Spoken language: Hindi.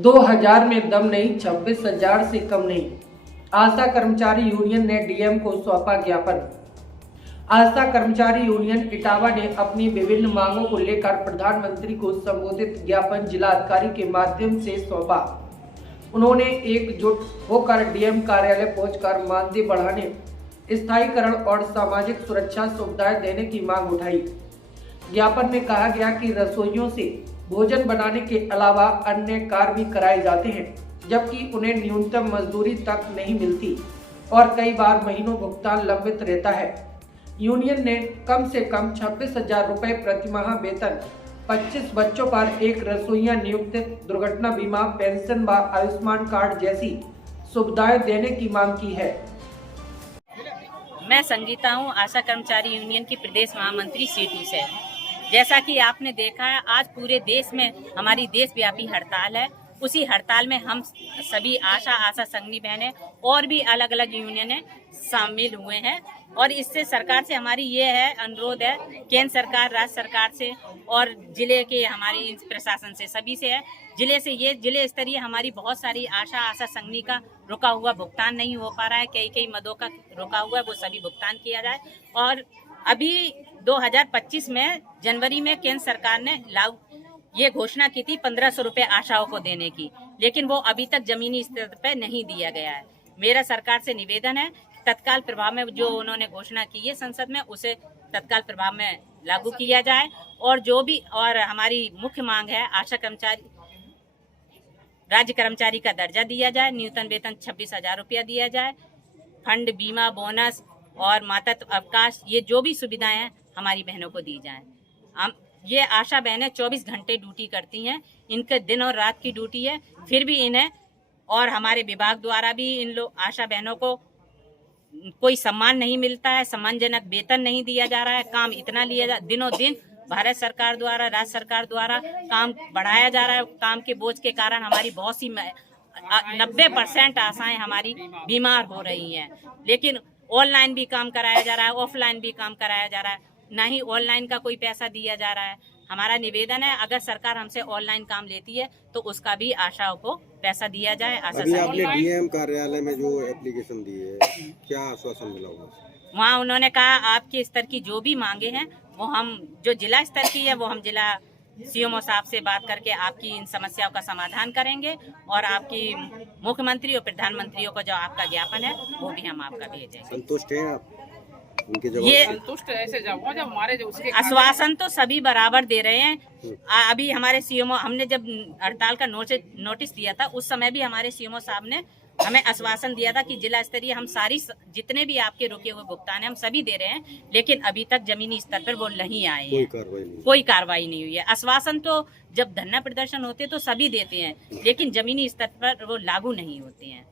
2000 में दम नहीं, 26,000 से कम नहीं। आशा कर्मचारी यूनियन ने डीएम को सौंपा ज्ञापन। आशा कर्मचारी यूनियन इटावा ने अपनी विभिन्न मांगों को लेकर प्रधानमंत्री को संबोधित ज्ञापन जिलाधिकारी के माध्यम से सौंपा। उन्होंने एकजुट होकर डीएम कार्यालय पहुंचकर मानदेय बढ़ाने, स्थायीकरण और सामाजिक सुरक्षा सुविधाएं देने की मांग उठाई। ज्ञापन में कहा गया कि रसोइयों से भोजन बनाने के अलावा अन्य कार्य भी कराए जाते हैं, जबकि उन्हें न्यूनतम मजदूरी तक नहीं मिलती और कई बार महीनों भुगतान लंबित रहता है। यूनियन ने कम से कम 26,000 रुपए प्रतिमाह वेतन, 25 बच्चों पर एक रसोइया नियुक्त, दुर्घटना बीमा, पेंशन व आयुष्मान कार्ड जैसी सुविधाएं देने की मांग की है। मैं संगीता हूँ, आशा कर्मचारी यूनियन की प्रदेश महामंत्री C2 से। जैसा कि आपने देखा है, आज पूरे देश में हमारी देशव्यापी हड़ताल है। उसी हड़ताल में हम सभी आशा संघनी बहनें और भी अलग अलग यूनियनें शामिल हुए हैं और इससे सरकार से हमारी ये है अनुरोध है, केंद्र सरकार, राज्य सरकार से और जिले के हमारे प्रशासन से, सभी से है। जिले स्तरीय हमारी बहुत सारी आशा संघनी का रुका हुआ भुगतान नहीं हो पा रहा है, कई मदों का रुका हुआ है, वो सभी भुगतान किया जाए। और अभी 2025 में जनवरी में केंद्र सरकार ने ये घोषणा की थी 1,500 रुपए आशाओं को देने की, लेकिन वो अभी तक जमीनी स्तर पे नहीं दिया गया है। मेरा सरकार से निवेदन है, तत्काल प्रभाव में जो उन्होंने घोषणा की है संसद में, उसे तत्काल प्रभाव में लागू किया जाए। और हमारी मुख्य मांग है, आशा कर्मचारी राज्य कर्मचारी का दर्जा दिया जाए, न्यूनतम वेतन 26,000 रुपया दिया जाए, फंड, बीमा, बोनस और मातृत्व अवकाश, ये जो भी सुविधाएं हैं हमारी बहनों को दी जाएं। ये आशा बहनें 24 घंटे ड्यूटी करती हैं, इनके दिन और रात की ड्यूटी है, फिर भी इन्हें और हमारे विभाग द्वारा भी इन लोग आशा बहनों को कोई सम्मान नहीं मिलता है, सम्मानजनक वेतन नहीं दिया जा रहा है। काम इतना लिया जा, दिनों दिन भारत सरकार द्वारा, राज्य सरकार द्वारा काम बढ़ाया जा रहा है। काम के बोझ के कारण हमारी बहुत सी 90% आशाएं हमारी बीमार हो रही हैं। लेकिन ऑनलाइन भी काम कराया जा रहा है, ऑफलाइन भी काम कराया जा रहा है, ना ही ऑनलाइन का कोई पैसा दिया जा रहा है। हमारा निवेदन है, अगर सरकार हमसे ऑनलाइन काम लेती है तो उसका भी आशाओं को पैसा दिया जाए। अभी आपने डीएम कार्यालय में जो एप्लीकेशन दी है, क्या आश्वासन मिला हुआ? वहाँ उन्होंने कहा आपके स्तर की जो भी मांगे हैं वो हम, जो जिला स्तर की है वो हम जिला सीएमओ साहब से बात करके आपकी इन समस्याओं का समाधान करेंगे और आपकी मुख्यमंत्री और प्रधानमंत्रियों को जो आपका ज्ञापन है वो भी हम आपका भेजेंगे। संतुष्ट हैं आप उनके जवाब? ये संतुष्ट ऐसे जब हमारे जो उसके आश्वासन तो सभी बराबर दे रहे हैं। अभी हमारे सीएमओ, हमने जब हड़ताल का नोटिस दिया था उस समय भी हमारे सीएमओ साहब ने हमें आश्वासन दिया था कि जिला स्तरीय हम सारी जितने भी आपके रुके हुए भुगतान है हम सभी दे रहे हैं, लेकिन अभी तक जमीनी स्तर पर वो नहीं आए हैं, कोई कार्रवाई नहीं हुई है। आश्वासन तो जब धरना प्रदर्शन होते तो सभी देते हैं, लेकिन जमीनी स्तर पर वो लागू नहीं होते हैं।